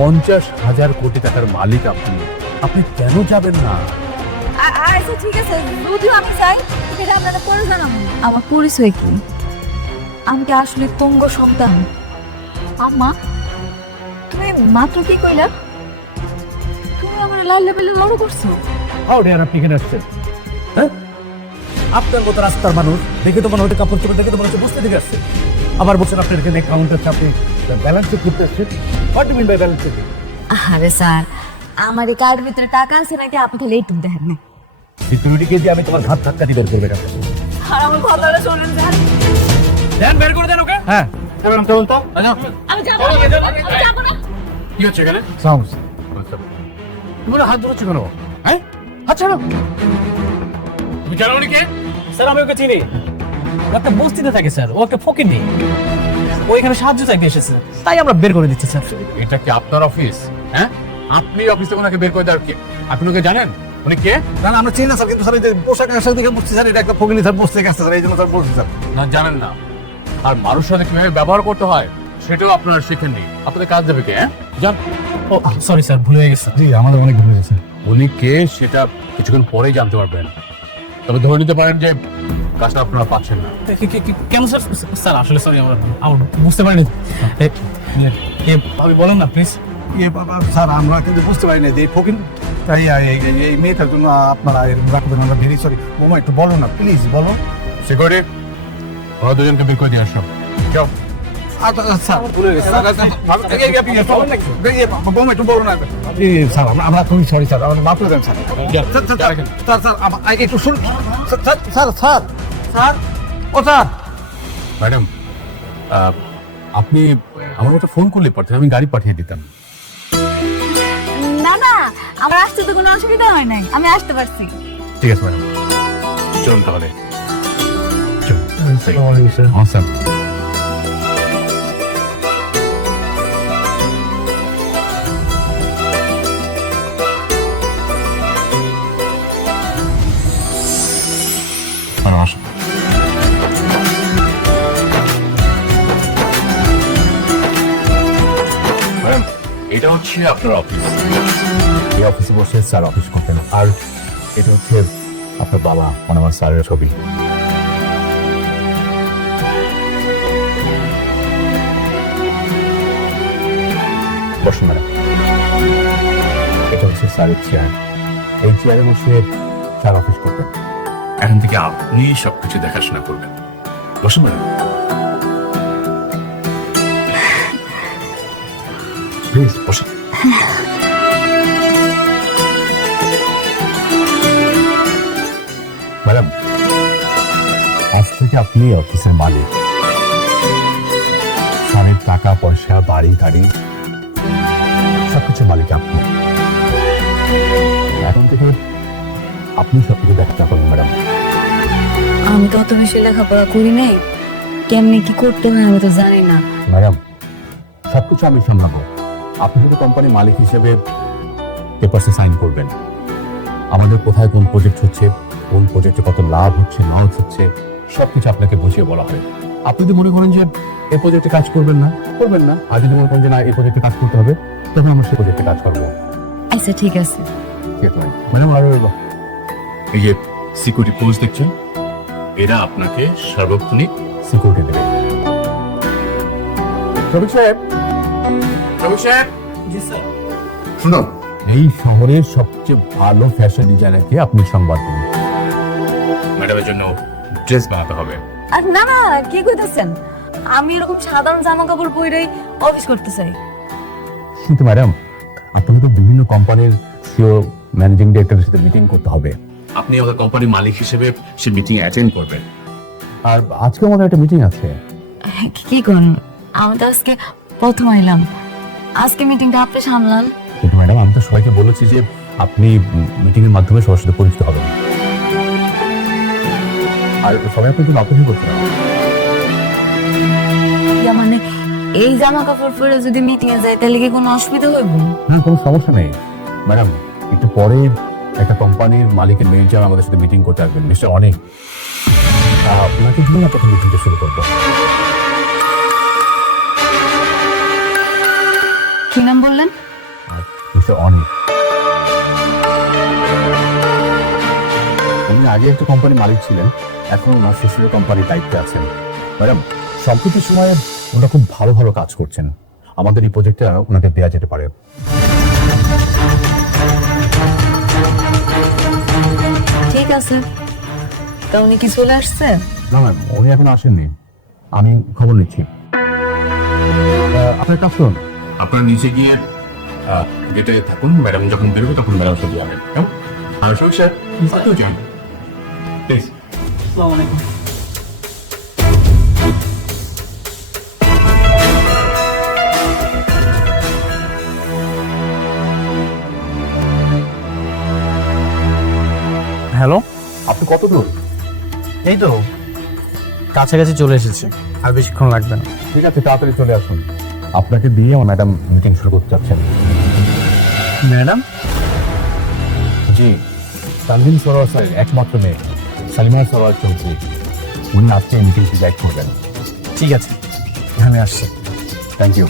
50,000 কোটি টাকার মালিক আপনি, আপনি কেন যাবেন না? আচ্ছা ঠিক আছে, যদিও আমি চাই সেটা আপনারা পরে জানাবো। আমার পরিচয় কি? আমি কি আসলে পঙ্গু সন্তান? আম্মা, তুমি মাত্র কি কইলা? তুমি আমার লাল লেভেলে লড়ো করছো? হাউ ডেয়ার আপনি এখানে আসছেন? হ্যাঁ, আপনার মতো রাস্তার মানুষ দেখে তো মনে হচ্ছে, কাপড় চোপড় দেখে তো মনে হচ্ছে বসতে থেকে আসছে। আবার বলছেন আপনার এখানে অ্যাকাউন্ট আছে, আপনি ব্যালেন্স চেক করতে আসছেন। What do mean by balance check? আরে স্যার, আমার এই কার্ডের ভিতরে টাকা আছে নাকি আপনি খালি এইটুকু দেখেন না। সিকিউরিটিকে দিয়ে আমি তোমার ঘাত ধাক্কা দিয়ে বের করবে না। আর আমার কথাটা শোনেন স্যার। দেন, বের করে দেন ওকে। হ্যাঁ, এবার আমি বলতো আমি যাবো না, আমি যাবো না। কি হচ্ছে এখানে? সাউন্ড তুমি হাত ধরছো কেন? হ্যাঁ, হাত ছাড়ো। তুমি জানো উনি কে? স্যার আমি ওকে চিনি, ও একটা বস্তিতে থাকে স্যার, ও একটা ফকির নেই, ও এখানে সাহায্য চাইতে এসেছে, তাই আমরা বের করে দিচ্ছি স্যার। এটা কি আপনার অফিস? হ্যাঁ, আপনি অফিস থেকে ওনাকে বের করে দেওয়ার কে? আপনি ওকে জানেন উনি কে? না না, আমরা চিনি না স্যার, কিন্তু স্যার এই যে পোশাক আশাক দেখে বুঝছি স্যার এটা একটা ফকির স্যার, বসতে গেছে স্যার, এই জন্য স্যার বলছি স্যার। না, জানেন না। আর মানুষের সাথে কিভাবে ব্যবহার করতে হয় সেটাও আপনারা শিখেননি। আপনাদের কাজ দেবে কে? হ্যাঁ, জান। ও সরি স্যার, ভুলে গেছে। জি, আমাদের অনেক ভুলে গেছে। উনি কে সেটা কিছুক্ষণ পরেই জানতে পারবেন। তবে ধরে নিতে পারেন যে কাজটা আপনারা পাচ্ছেন না। কেন স্যার? স্যার আসলে সরি, আমরা বুঝতে পারিনি। ভাবি বলেন না প্লিজ। বাবা স্যার, আমরা কিন্তু বুঝতে পারিনি যে ফকির, তাই এই মেয়েটার জন্য আপনারা রাখবেন। আমরা ভেরি সরি। বোমা একটু বলো না প্লিজ, বলো। সিকিউরিটি, ওরা দুজনকে বের করে দিয়ে আসো। যাও। আমরা খুবই সরি স্যার, আমাদের মাফ করে দেন স্যার। একটু শুনুন স্যার। স্যার ও স্যার। ম্যাডাম, আপনি আমার একটা ফোন করলে পারতেন, আমি গাড়ি পাঠিয়ে দিতাম। না না, আমার আসতে তো কোনো অসুবিধা হয় নাই, আমি আসতে পারছি। ঠিক আছে ম্যাডাম, চলুন তাহলে। Sir Awesome. আসো। ম্যাডাম, এটা হচ্ছে আপনার অফিস। এই অফিসে বসে স্যার অফিস করতেন। আর এটা হচ্ছে আপনার বাবা, মানে আমার স্যারের ছবি। বসুন ম্যাডাম। এটা হচ্ছে স্যারের চেয়ার। এই চেয়ারে বসে স্যার অফিস করতেন। এখন থেকে আপনি সবকিছু দেখাশোনা করবেন। বসুন ম্যাডাম, প্লিজ বসুন। ম্যাডাম, আজ থেকে আপনি অফিসের মালিক। স্যারের টাকা পয়সা, বাড়ি গাড়ি সবকিছু মালিক আপনি। এখন থেকে আপনি সবকিছু দেখাশোনা করবেন ম্যাডাম। আমি তো অত বেশি লেখাপড়া করি নাই, কেমনি কি করতে হয় আমি তো জানি না। ম্যাডাম, সবকিছু আমি সামলাবো। আপনি শুধু কোম্পানির মালিক হিসেবে পেপারসে সাইন করবেন। আমাদের কোথায় কোন প্রজেক্ট হচ্ছে, কোন প্রজেক্টে কত লাভ হচ্ছে লস হচ্ছে, সবকিছু আপনাকে বুঝিয়ে বলা হবে। আপনি যদি মনে করেন যে এই প্রজেক্টে কাজ করবেন না, আর যদি মনে করেন যে না এই প্রজেক্টে কাজ করতে হবে, তখন আমরা সেই প্রজেক্টে কাজ করবো। আচ্ছা ঠিক আছে। ম্যাডাম, আর এই যে সিকিউরিটি ফোর্স দেখছেন, এরা আপনাকে সার্বক্ষণিক সিকিউরিটি দেবে। রবি সাহেব, জি স্যার। শুনুন, এই শহরের সবচেয়ে ভালো ফ্যাশন ডিজাইনারকে আপনি সংবাদ দিন। ম্যাডামের জন্য ড্রেস বানাতে হবে। আর না না, কি কইতেছেন? আমি এরকম সাধারণ জামা কাপড় পরেই অফিস করতে চাই। কিন্তু ম্যাডাম, আপনাকে তো বিভিন্ন কোম্পানির সিও, ম্যানেজিং ডিরেক্টরের সাথে মিটিং করতে হবে। আপনি আমাদের কোম্পানির মালিক হিসেবে সে মিটিং অ্যাটেন্ড করবেন। আর আজকে আমাদের একটা মিটিং আছে। কি করেন? আমি তো আজকে প্রথম আইলাম, আজকে মিটিংটা আপনি সামলান। কিন্তু ম্যাডাম, আমি তো সবাইকে বলেছি যে আপনি মিটিং এর মাধ্যমে সবার সাথে পরিচিত হবেন। আর সবাই আপনার জন্য অপেক্ষা করতে হবে। ইয়া মানে এই জামা কাপড় পরে যদি মিটিং এ যাই তাহলে কি কোনো অসুবিধা হইব? না, কোনো সমস্যা নেই ম্যাডাম। একটু পরে একটা কোম্পানির মালিকের ম্যানেজার আমাদের সাথে মিটিং করতে আসবেন, মিস্টার অনেক। আপনাকে ধরুন প্রথম মিটিংটা শুরু করবো। কি নাম বললেন? মিস্টার অনেক, উনি আগে একটা কোম্পানির মালিক ছিলেন, এখন ওনার শ্বশুরের কোম্পানির দায়িত্বে আছেন। ম্যাডাম, সম্প্রতি সময়ে ওনারা খুব ভালো ভালো কাজ করছেন, আমাদের এই প্রজেক্টটা ওনাকে দেওয়া যেতে পারে। ঠিক আছে, তা উনি কি চলে আসছে? না ম্যাম, উনি এখন আসেননি, আমি খবর নিচ্ছি। আপনার কাজ করুন, আপনার নিচে গিয়ে গেটে থাকুন, ম্যাডাম যখন বেরোবে তখন ম্যাডাম সাথে যাবেন, কেমন? আর শফিক স্যার, সাথেও যান প্লিজ। আসসালামু আলাইকুম। হ্যালো, আপনি কত দূর? এই তো কাছাকাছি চলে এসেছি, আর বেশিক্ষণ লাগবে না। ঠিক আছে, তাড়াতাড়ি চলে আসুন। আপনাকে দিয়ে আমার ম্যাডাম মিটিং শুরু করতে চাচ্ছেন। ম্যাডাম? জি, তানজিম সরোয়ার স্যার একমাত্র মেয়ে সালিমা সরোয়ার চৌধুরী, উনি আজকে এই মিটিংটি গাইড করবেন। ঠিক আছে, আমি আসছি। Thank you.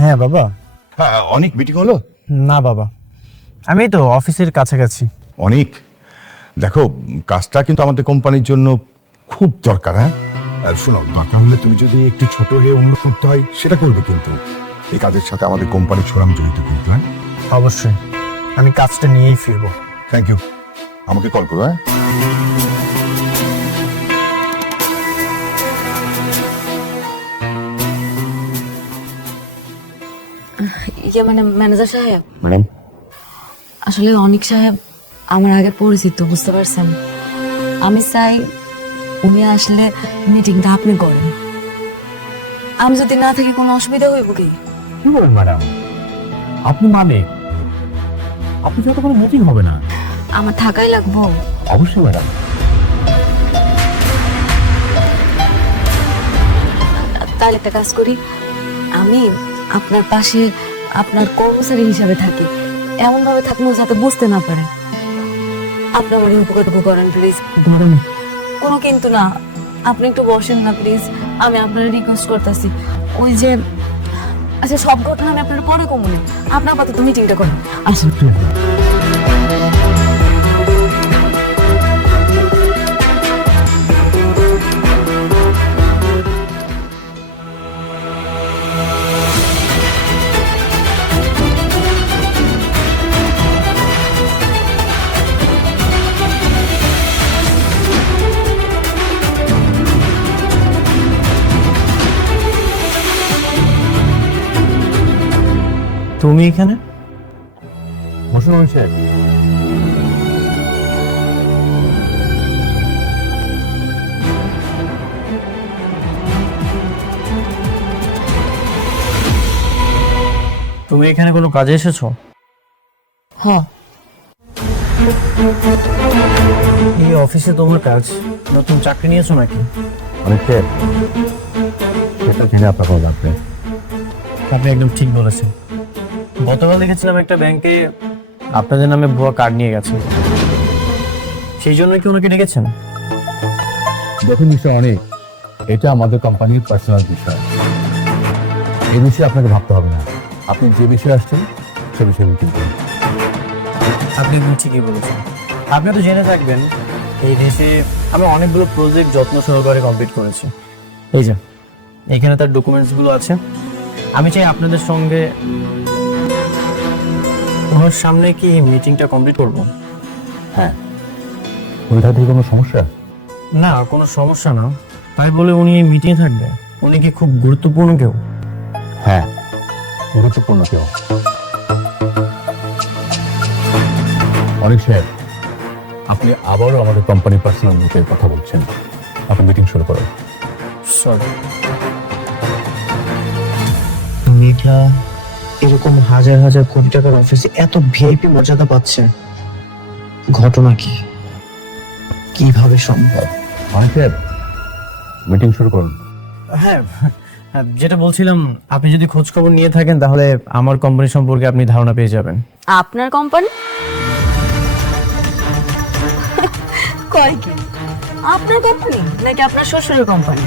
হ্যাঁ বাবা। হ্যাঁ, অনেক মিটিং হলো। না বাবা, আমি তো অফিসের কাছাকাছি। অনেক, দেখো কাজটা কিন্তু আমাদের কোম্পানির জন্য খুব দরকার। হ্যাঁ, আর শোনো, দরকার হলে তুমি যদি একটু ছোট হয়ে উন্নত করতে হয় সেটা করবে, কিন্তু এই কাজের সাথে আমাদের কোম্পানির সুনাম জড়িত কিন্তু। হ্যাঁ, অবশ্যই, আমি কাজটা নিয়েই ফিরবো। থ্যাংক ইউ, আমাকে কল করো। হ্যাঁ, ইয়ে মানে ম্যানেজার সাহেব, ম্যাডাম, আসলে অনিক সাহেব আমার আগে পরিচিত, বুঝতে পারছেন। আমি চাই উনি আসলে মিটিংটা আপনি করেন। আমি যদি না থাকি কোনো অসুবিধা হইব কি? কি বলেন ম্যাডাম? আপনি মানে আপনি যত কোনো মিটিং হবে না? আমার থাকাই লাগবো। অবশ্যই ম্যাডাম। তাহলে একটা কাজ করি, আমি আপনার পাশে আপনার কর্মচারী হিসাবে থাকি, এমন ভাবে থাকবো যাতে বুঝতে না পারে। আপনি আমার এই উপকারটুকু করেন প্লিজ। ম্যাডাম, কোনো কিন্তু না, আপনি একটু বসেন না প্লিজ, আমি আপনার রিকোয়েস্ট করতেছি। ওই যে, আচ্ছা সব ঘটনা আমি আপনার পরে কমুনি, আপনার আপাতত মিটিংটা করেন। আসুন। তুমি এখানে? বসুন হয়েছে। তুমি এখানে কোনো কাজে এসেছো? হ্যাঁ, এই অফিসে তোমার কাজ? নতুন চাকরি নিয়েছো নাকি? অনেকে সেটা জেনে আপনার কোনো লাগবে। আপনি একদম ঠিক বলেছেন। গতকাল দেখেছিলাম একটা ব্যাংকে আপনাদের নামে ভুয়া কার্ড নিয়ে গেছে, সেই জন্য কি ওনাকে ডেকেছেন? দেখুন মিস্টার অনেক, এটা আমাদের কোম্পানির পার্সোনাল বিষয়, এই বিষয়ে আপনাকে ভাবতে হবে না। আপনি যে বিষয়ে আসছেন সে বিষয়ে মিটিং করুন। আপনি একদম ঠিকই বলেছেন। আপনি তো জেনে থাকবেন, এই দেশে আমরা অনেকগুলো প্রজেক্ট যত্ন সহকারে কমপ্লিট করেছি। এই যে এখানে তার ডকুমেন্টসগুলো আছে। আমি চাই আপনাদের সঙ্গে ওনার সামনে কি মিটিংটা কমপ্লিট করব? হ্যাঁ, ওইটা থেকে কোনো সমস্যা? না, কোনো সমস্যা না। তাই বলে উনি মিটিংয়ে থাকবে? উনি কি খুব গুরুত্বপূর্ণ কেউ? হ্যাঁ, গুরুত্বপূর্ণ কেউ। অনেক সাহেব, আপনি আবারও আমাদের কোম্পানির পার্সোনাল মিটের কথা বলছেন। আপনি মিটিং শুরু করুন। সরি। মেয়েটা এরকম হাজার হাজার কোটি টাকার অফিসে এত ভিআইপি মর্যাদা পাচ্ছে, ঘটনা কি, কিভাবে সম্ভব? অনেক সাহেব, মিটিং শুরু করুন। হ্যাঁ, যেটা বলছিলাম, আপনি যদি খোঁজ খবর নিয়ে থাকেন তাহলে আমার কোম্পানি সম্পর্কে আপনি ধারণা পেয়ে যাবেন। আপনার কোম্পানি? কয় কি আপনার কোম্পানি নাকি আপনার শ্বশুরের কোম্পানি?